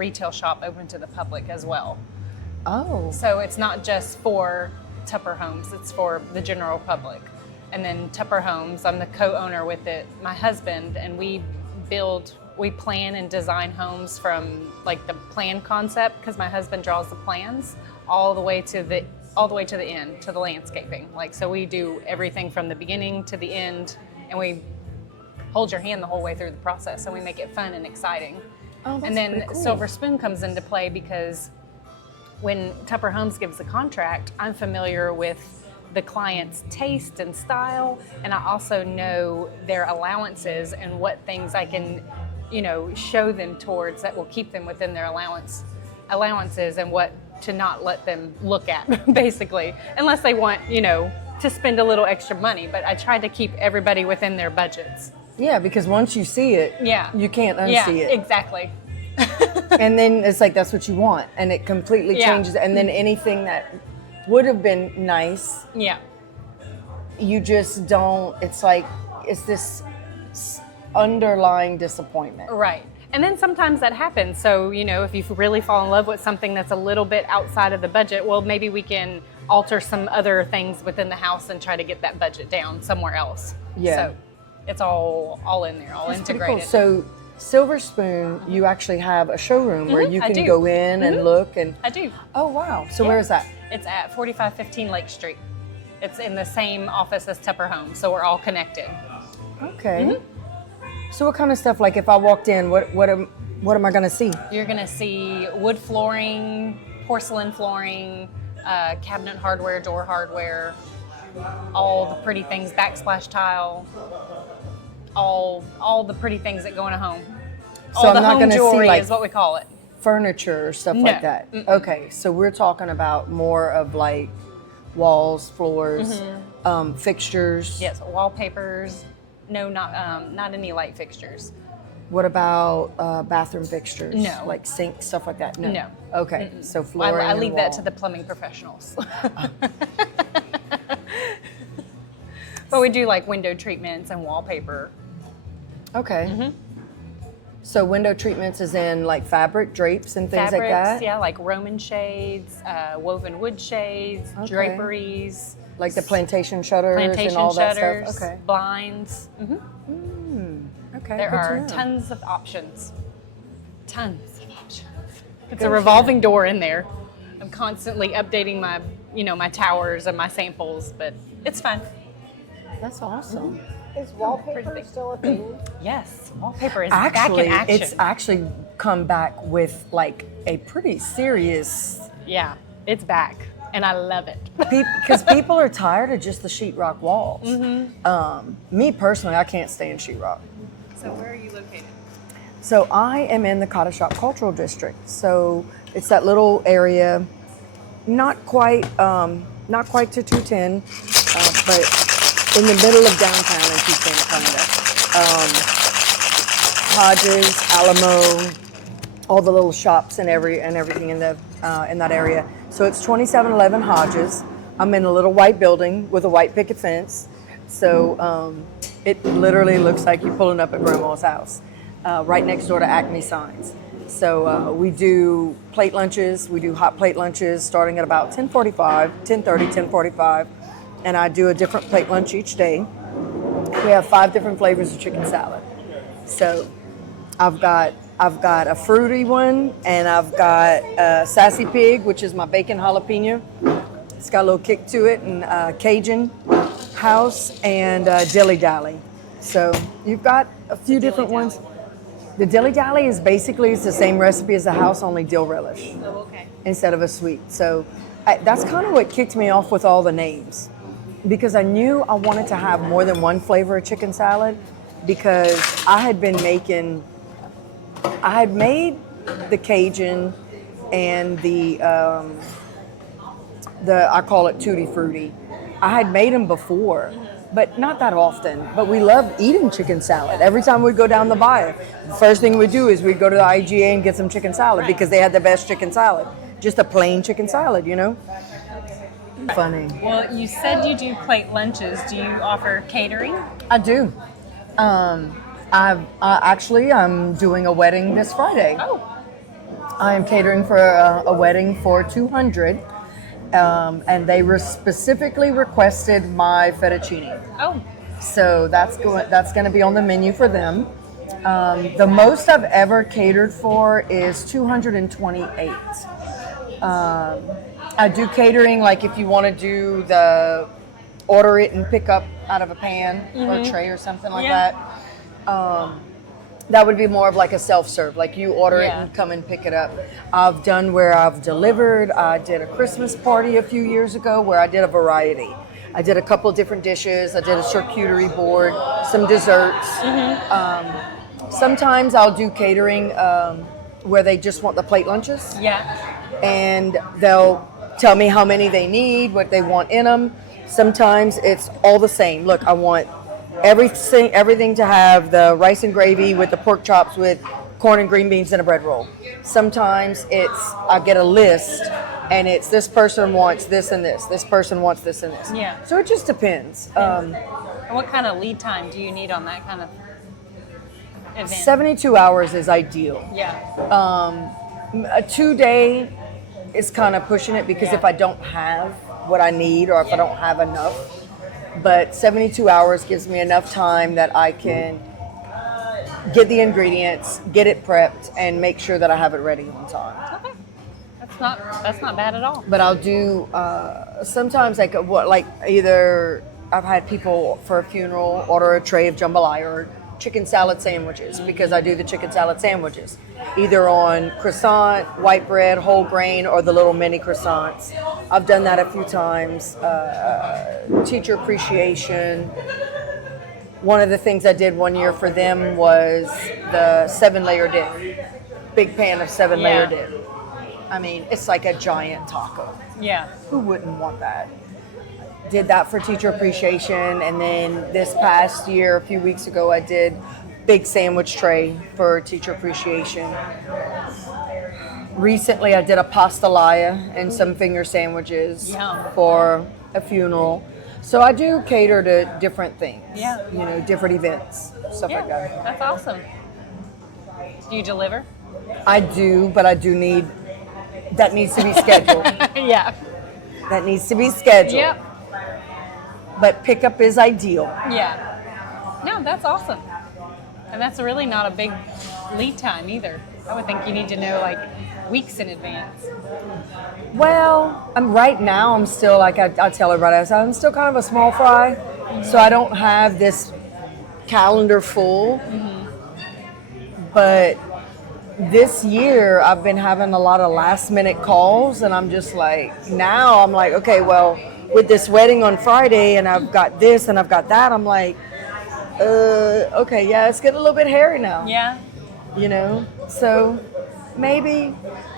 retail shop open to the public as well. Oh. So it's not just for Tupper Homes, it's for the general public. And then Tupper Homes, I'm the co-owner with it, my husband, and we plan and design homes from like the plan concept, because my husband draws the plans all the way to the end, to the landscaping. Like, so we do everything from the beginning to the end, and we hold your hand the whole way through the process, and we make it fun and exciting. Oh, that's and then pretty cool. Silver Spoon comes into play because when Tupper Homes gives the contract, I'm familiar with the client's taste and style, and I also know their allowances and what things I can, show them towards that will keep them within their allowances, and what to not let them look at, basically, unless they want, to spend a little extra money. But I try to keep everybody within their budgets. Yeah, because once you see it, you can't unsee it. Exactly. And then it's like, that's what you want, and it completely changes. And then anything that would have been nice, you just don't. It's like, it's this underlying disappointment. Right. And then sometimes that happens. So, if you really fall in love with something that's a little bit outside of the budget, well, maybe we can alter some other things within the house and try to get that budget down somewhere else. Yeah. So it's all in there, all That's integrated. pretty cool. So Silver Spoon, you actually have a showroom where you can go in and look and. I do. Oh, wow. So where is that? It's at 4515 Lake Street. It's in the same office as Tupper Homes, so we're all connected. Okay. So what kind of stuff, like if I walked in, what am I going to see? You're going to see wood flooring, porcelain flooring, cabinet hardware, door hardware, all the pretty things, backsplash tile, all the pretty things that go in a home. So all I'm not going to see like is what we call it. Furniture or stuff like that. Mm-mm. Okay, so we're talking about more of like walls, floors, fixtures. Yes, wallpapers. No, not any light fixtures. What about bathroom fixtures? No. Like sink, stuff like that? No. No. Okay, so flooring I leave and that wall. to the plumbing professionals. But we do like window treatments and wallpaper. Okay. So window treatments is in like fabric, drapes, and things Fabrics, like that? yeah, like Roman shades, woven wood shades, Okay. draperies. Like the plantation shutters Plantation and all shutters, that stuff? Okay. blinds. Okay. There good to are know. tons of options. Tons of options. It's a revolving door in there. I'm constantly updating my towers and my samples, but it's fun. That's awesome. Is wallpaper still a thing? Yes, wallpaper is back in action. It's actually come back with like a pretty serious. Yeah, it's back, and I love it. Because people are tired of just the sheetrock walls. Me personally, I can't stand sheetrock. So where are you located? So I am in the Cottage Shop Cultural District. So it's that little area, not quite to 210, but in the middle of downtown in 210, kind of. Hodges, Alamo, all the little shops and everything in that area. So it's 2711 Hodges. I'm in a little white building with a white picket fence. So it literally looks like you're pulling up at Grandma's house, right next door to Acme Signs. So we do plate lunches. We do hot plate lunches starting at about 10:45, 10:30, 10:45, and I do a different plate lunch each day. We have 5 different flavors of chicken salad. So I've got a fruity one, and I've got a sassy pig, which is my bacon jalapeno. It's got a little kick to it, and Cajun house, and dilly dally. So you've got a few different ones. The dilly dally is basically it's the same recipe as the house, only dill relish instead of a sweet. So that's kind of what kicked me off with all the names, because I knew I wanted to have more than one flavor of chicken salad, because I had made the Cajun and the I call it Tutti Frutti. I had made them before, but not that often. But we love eating chicken salad. Every time we go down the bayou, the first thing we do is we go to the IGA and get some chicken salad, because they had the best chicken salad. Just a plain chicken salad, you know? Funny. Well, you said you do plate lunches. Do you offer catering? I do. I'm doing a wedding this Friday. Oh. I am catering for a wedding for 200, and they were specifically requested my fettuccine. Oh, So that's going to be on the menu for them. The most I've ever catered for is 228. I do catering, like if you want to do the order it and pick up out of a pan or a tray or something like that. That would be more of like a self-serve, like you order it and come and pick it up. I've done where I've delivered. I did a Christmas party a few years ago where I did a variety. I did a couple different dishes. I did a charcuterie board, some desserts. Sometimes I'll do catering where they just want the plate lunches. yeah. And they'll tell me how many they need, what they want in them. Sometimes it's all the same. Look, I want everything to have the rice and gravy with the pork chops with corn and green beans and a bread roll. Sometimes I get a list and it's this person wants this and this person wants this and this. Yeah. So it just depends. And what kind of lead time do you need on that kind of event? 72 hours is ideal. Yeah. A 2-day is kind of pushing it because if I don't have what I need or if I don't have enough, but 72 hours gives me enough time that I can get the ingredients, get it prepped, and make sure that I have it ready on time. Okay. That's not bad at all. But I'll do sometimes either I've had people for a funeral order a tray of jambalaya or chicken salad sandwiches because I do the chicken salad sandwiches either on croissant, white bread, whole grain, or the little mini croissants. I've done that a few times. Teacher appreciation. One of the things I did one year for them was the 7-layer dip. Big pan of 7-layer dip. I mean, it's like a giant taco. Yeah. Who wouldn't want that? Did that for teacher appreciation, and then this past year, a few weeks ago, I did big sandwich tray for teacher appreciation. Recently, I did a pastelaya and some finger sandwiches for a funeral. So I do cater to different things. Yeah. Different events, stuff like that. That's awesome. Do you deliver? I do, but that needs to be scheduled. Yeah. That needs to be scheduled. Yep. But pickup is ideal. Yeah. No, that's awesome. And that's really not a big lead time either. I would think you need to know like weeks in advance. Well, right now I'm still like I tell everybody, I'm still kind of a small fry, so I don't have this calendar full. But this year I've been having a lot of last minute calls, and I'm just like, now I'm like, okay, well, with this wedding on Friday and I've got this and I've got that, I'm like, okay, yeah, it's getting a little bit hairy now. Yeah. So maybe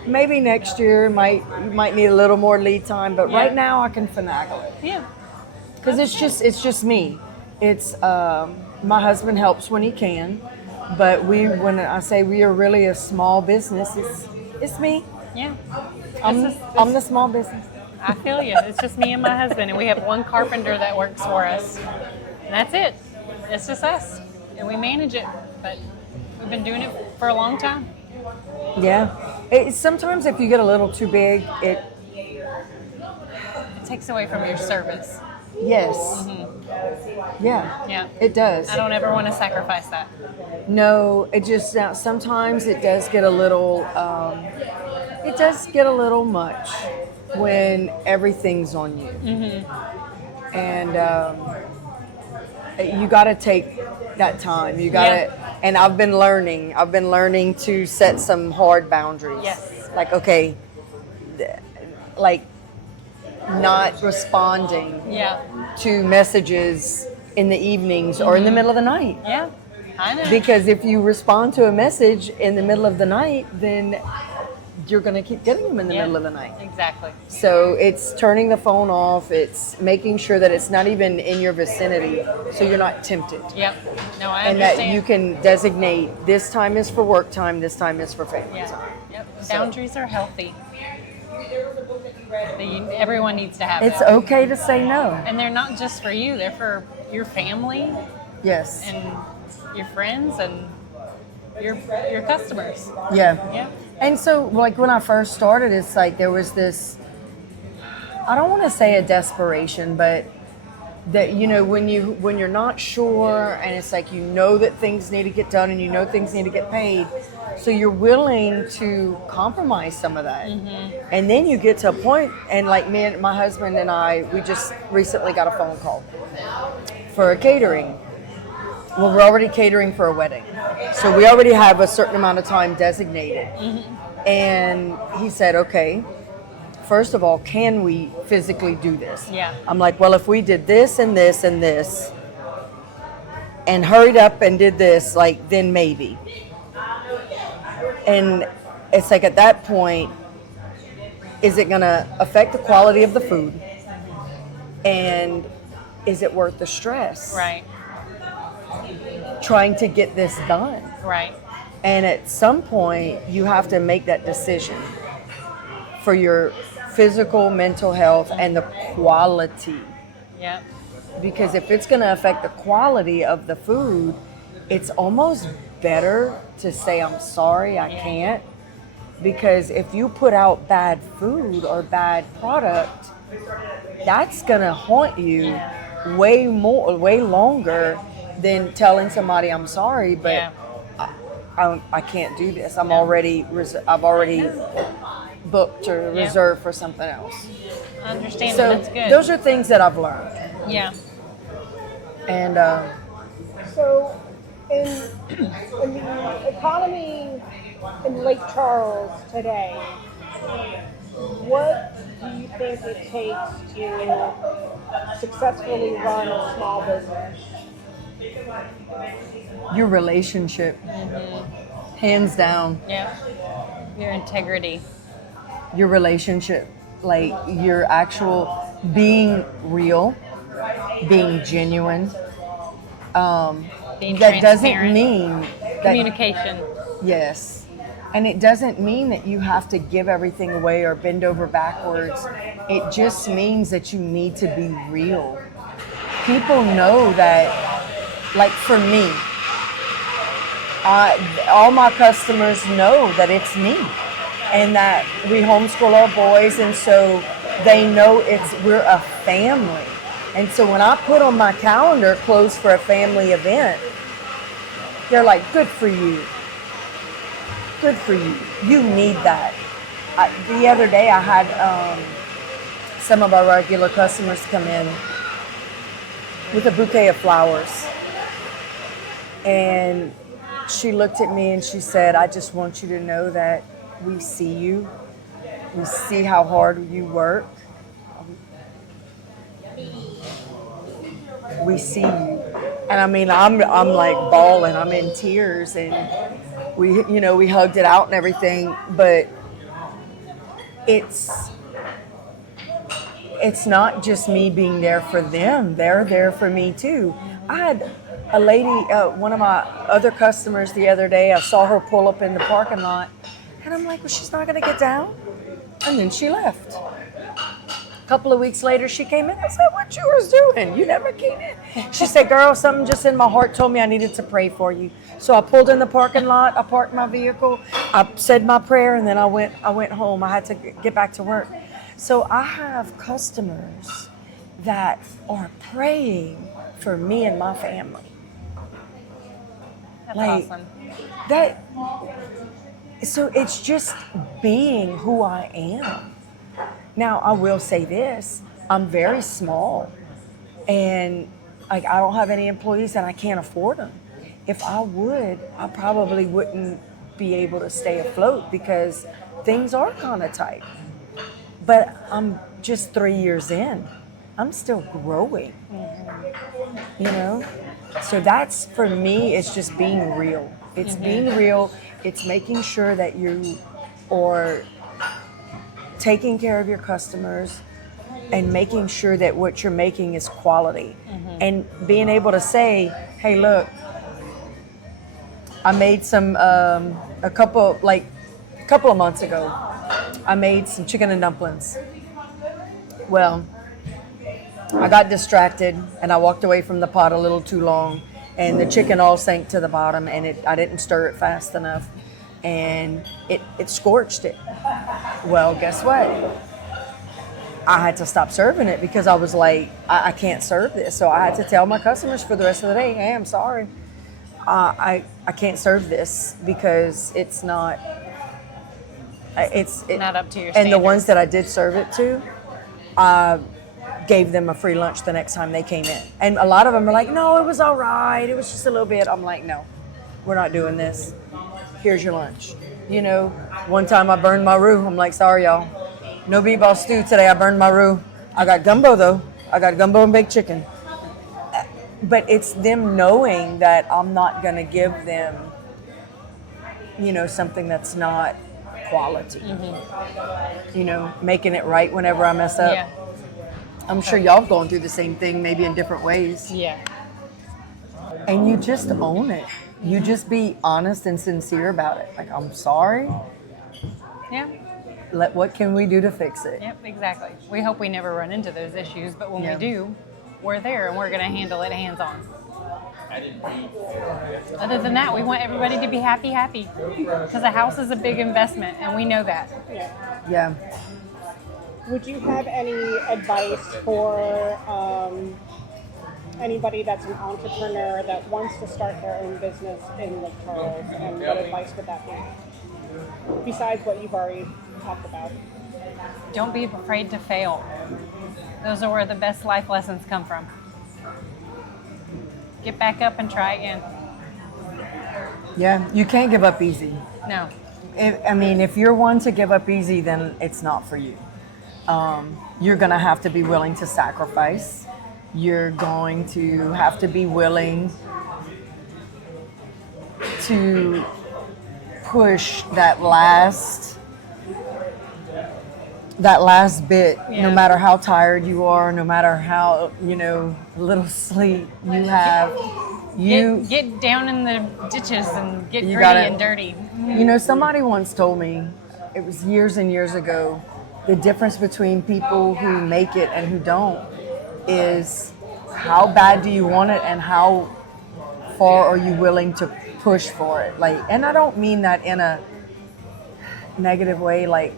next year you might need a little more lead time, but right now I can finagle it. Yeah. Because it's just me. It's my husband helps when he can, but when I say we are really a small business, it's me. Yeah. I'm the small business. I feel you. It's just me and my husband, and we have one carpenter that works for us. And that's it. It's just us. And we manage it, but we've been doing it for a long time. Yeah. Sometimes if you get a little too big, it takes away from your service. Yes. Mm-hmm. Yeah. It does. I don't ever want to sacrifice that. No, it just sometimes it does get a little much when everything's on you. Mm-hmm. And you got to take that time. You got to, and I've been learning to set some hard boundaries. Yes. Like, okay, like not responding to messages in the evenings or in the middle of the night. Yeah, I know. Because if you respond to a message in the middle of the night, then you're going to keep getting them in the middle of the night. Exactly. So it's turning the phone off. It's making sure that it's not even in your vicinity, so you're not tempted. Yep. No, I and understand. that you can designate this time is for work time, this time is for family time. Yep. Boundaries are healthy. Everyone needs to have It's boundaries. okay to say no. And they're not just for you. They're for your family. Yes. And your friends and your customers. Yeah. Yeah. And so, like, when I first started, it's like there was this, I don't want to say a desperation, but that, you know, when you're not sure, and it's like, you know that things need to get done and you know things need to get paid, so you're willing to compromise some of that. And then you get to a point, and like me and my husband and I, we just recently got a phone call for a catering. Well, we're already catering for a wedding, so we already have a certain amount of time designated. And he said, okay, first of all, can we physically do this? Yeah. I'm like, well, if we did this and this and this and hurried up and did this, like, then maybe. And it's like, at that point, is it going to affect the quality of the food? And is it worth the stress? Right. Trying to get this done. Right. And at some point, you have to make that decision for your physical, mental health, and the quality. Yeah. Because if it's going to affect the quality of the food, it's almost better to say, I'm sorry, I can't. Because if you put out bad food or bad product, that's going to haunt you way longer than telling somebody, I'm sorry, but I can't do this. I've already booked or reserved for something else. I understand. So That's good. those are things that I've learned. Yeah. And So, in the economy in Lake Charles today, what do you think it takes to successfully run a small business? your relationship, hands down, Yeah. Your integrity. your relationship, like your actual being real, being genuine. Being That doesn't transparent. mean that, Communication. yes. And it doesn't mean that you have to give everything away or bend over backwards. It just means that you need to be real. People know that, like for me, all my customers know that it's me and that we homeschool our boys, and so they know we're a family. And so when I put on my calendar closed for a family event, they're like, good for you. Good for you. You need that. The other day I had some of our regular customers come in with a bouquet of flowers. And she looked at me and she said, I just want you to know that we see you. We see how hard you work. We see you. And I mean, I'm like bawling. I'm in tears, and we hugged it out and everything, but it's not just me being there for them. They're there for me too. I had a lady, one of my other customers the other day, I saw her pull up in the parking lot, and I'm like, well, she's not going to get down? And then she left. A couple of weeks later, she came in. I said, what you was doing? You never came in. She said, girl, something just in my heart told me I needed to pray for you. So I pulled in the parking lot, I parked my vehicle, I said my prayer, and then I went home. I had to get back to work. So I have customers that are praying for me and my family. That's Like, awesome. That, so it's just being who I am. Now, I will say this, I'm very small, and like I don't have any employees and I can't afford them. If I would, I probably wouldn't be able to stay afloat because things are kind of tight. But I'm just 3 years in. I'm still growing, So that's, for me, it's just being real. It's being real. It's making sure that you are taking care of your customers and making sure that what you're making is quality. And being able to say, hey, look, I made some, a couple of months ago, I made some chicken and dumplings. Well, I got distracted and I walked away from the pot a little too long. and the chicken all sank to the bottom, and I didn't stir it fast enough, and it scorched it. Well, guess what? I had to stop serving it because I was like, I can't serve this. So I had to tell my customers for the rest of the day, hey, I'm sorry. I can't serve this because it's not not up to your And standards. the ones that I did serve it to, I gave them a free lunch the next time they came in. And a lot of them are like, no, it was all right. It was just a little bit. I'm like, no, we're not doing this. Here's your lunch. You know, one time I burned my roux. I'm like, sorry, y'all. No meatball stew today. I burned my roux. I got gumbo, though. I got gumbo and baked chicken. But it's them knowing that I'm not going to give them, you know, something that's not quality. Mm-hmm. You know, making it right whenever I mess up. Yeah. I'm sure y'all going through the same thing, maybe in different ways. Yeah. And you just own it. You just be honest and sincere about it. Like, I'm sorry. Yeah. What can we do to fix it? Yep, exactly. We hope we never run into those issues, but when we do, we're there and we're going to handle it hands-on. Other than that, we want everybody to be happy. Because a house is a big investment, and we know that. Yeah. Would you have any advice for anybody that's an entrepreneur that wants to start their own business in Lake Charles, and what advice would that be? Besides what you've already talked about. Don't be afraid to fail. Those are where the best life lessons come from. Get back up and try again. Yeah, you can't give up easy. No. If you're one to give up easy, then it's not for you. You're going to have to be willing to sacrifice. You're going to have to be willing to push that last bit, no matter how tired you are, no matter how, little sleep you have. Get down in the ditches and get gritty and dirty. Somebody once told me, it was years and years ago, the difference between people who make it and who don't is how bad do you want it and how far are you willing to push for it. And I don't mean that in a negative way, like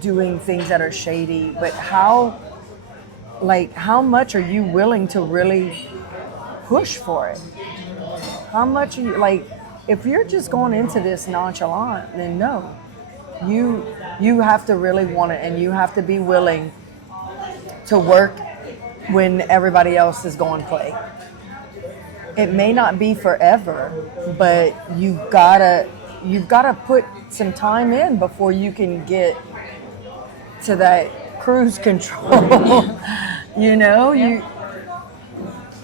doing things that are shady, but how much are you willing to really push for it? How much are you, if you're just going into this nonchalant, then no. You have to really want it, and you have to be willing to work when everybody else is going play. It may not be forever, but you've gotta put some time in before you can get to that cruise control.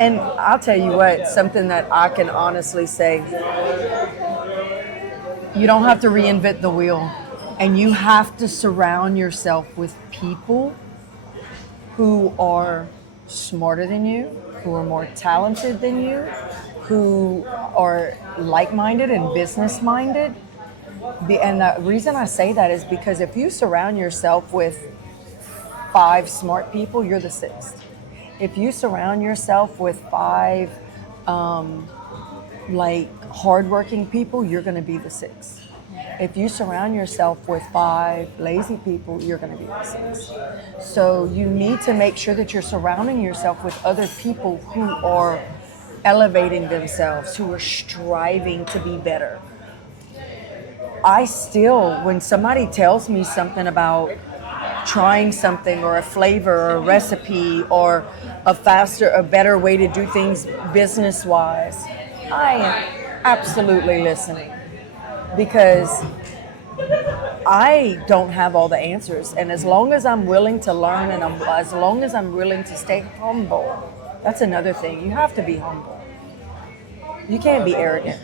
And I'll tell you what, something that I can honestly say, you don't have to reinvent the wheel, and you have to surround yourself with people who are smarter than you, who are more talented than you, who are like-minded and business-minded. And the reason I say that is because if you surround yourself with 5 smart people, you're the 6th. If you surround yourself with 5 hardworking people, you're going to be the 6th. If you surround yourself with 5 lazy people, you're going to be the 6th. So you need to make sure that you're surrounding yourself with other people who are elevating themselves, who are striving to be better. I still, when somebody tells me something about trying something or a flavor or a recipe or a better way to do things business-wise, I am absolutely listening, because I don't have all the answers. And as long as I'm willing to learn, and as long as I'm willing to stay humble, that's another thing. You have to be humble. You can't be arrogant.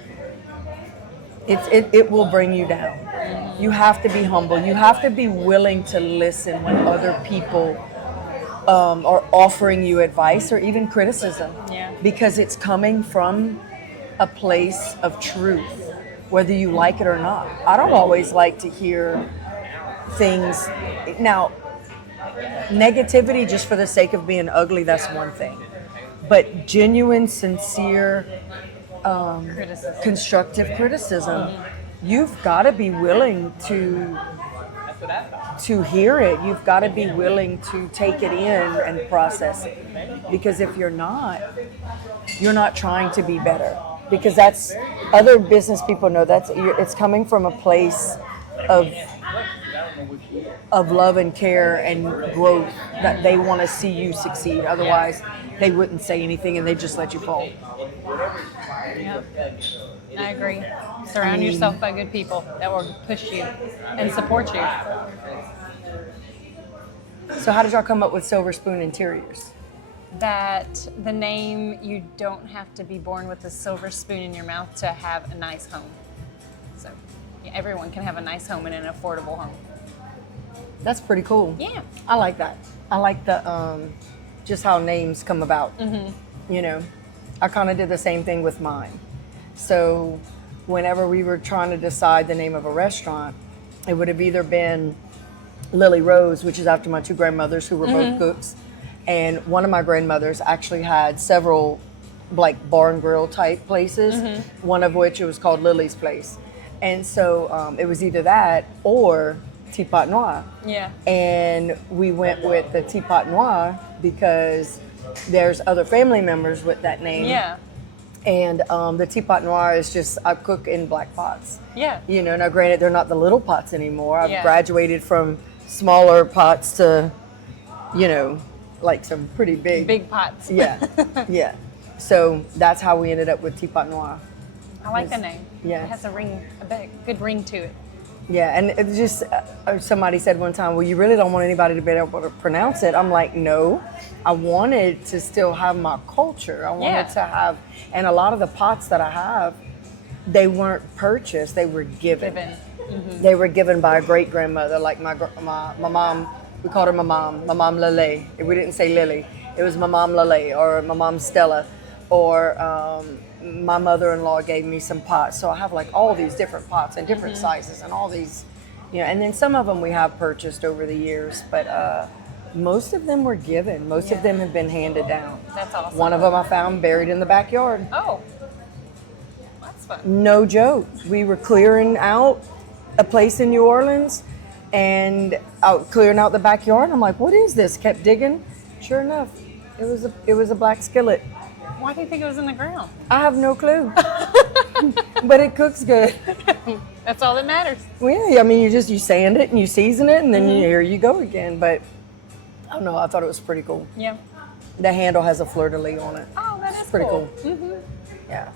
It will bring you down. You have to be humble. You have to be willing to listen when other people are offering you advice or even criticism, because it's coming from a place of truth, whether you like it or not. I don't always like to hear things. Now, negativity just for the sake of being ugly, that's one thing. but genuine, sincere, Criticism. constructive criticism. You've got to be willing to hear it. You've got to be willing to take it in and process it. Because if you're not trying to be better. Because that's, other business people know it's coming from a place of love and care and growth, that they want to see you succeed. Otherwise, they wouldn't say anything and they just let you fall. Yep. I agree. Surround yourself by good people that will push you and support you. So how did y'all come up with Silver Spoon Interiors? That the name, you don't have to be born with a silver spoon in your mouth to have a nice home. So yeah, everyone can have a nice home and an affordable home. That's pretty cool. Yeah. I like that. I like the just how names come about. You know, I kind of did the same thing with mine. So whenever we were trying to decide the name of a restaurant, it would have either been Lily Rose, which is after my two grandmothers who were both cooks. And one of my grandmothers actually had several like bar and grill type places, one of which it was called Lily's Place. And so it was either that or Teapot Noir. Yeah. And we went with the Teapot Noir because there's other family members with that name. Yeah. And the Teapot Noir is just, I cook in black pots. Yeah. You know, now granted, they're not the little pots anymore. I've Yeah. graduated from smaller pots to, you know, like some pretty Big pots. Yeah, yeah. So that's how we ended up with Teapot Noir. I like the name. Yeah. It has a good ring to it. Yeah, and it just, somebody said one time, well, you really don't want anybody to be able to pronounce it. I'm like, no, I wanted to still have my culture. I wanted to have, and a lot of the pots that I have, they weren't purchased, they were given. They were given by a great grandmother, like my mom. We called her my mom Lele. We didn't say Lily. It was my mom Lele or my mom Stella, or my mother-in-law gave me some pots. So I have like all these different pots and different sizes and all these, you know, and then some of them we have purchased over the years, but most of them were given. Most of them have been handed down. That's awesome. One of them I found buried in the backyard. Oh, that's fun. No joke. We were clearing out a place in New Orleans and out clearing out the backyard. I'm like, what is this? Kept digging. Sure enough, it was a black skillet. Why do you think it was in the ground? I have no clue. But it cooks good. That's all that matters. Well, yeah, I mean, you sand it and you season it and then here you go again. But I don't know, I thought it was pretty cool. Yeah. The handle has a fleur-de-lis on it. Oh, that is Pretty cool. Mm-hmm. Yeah.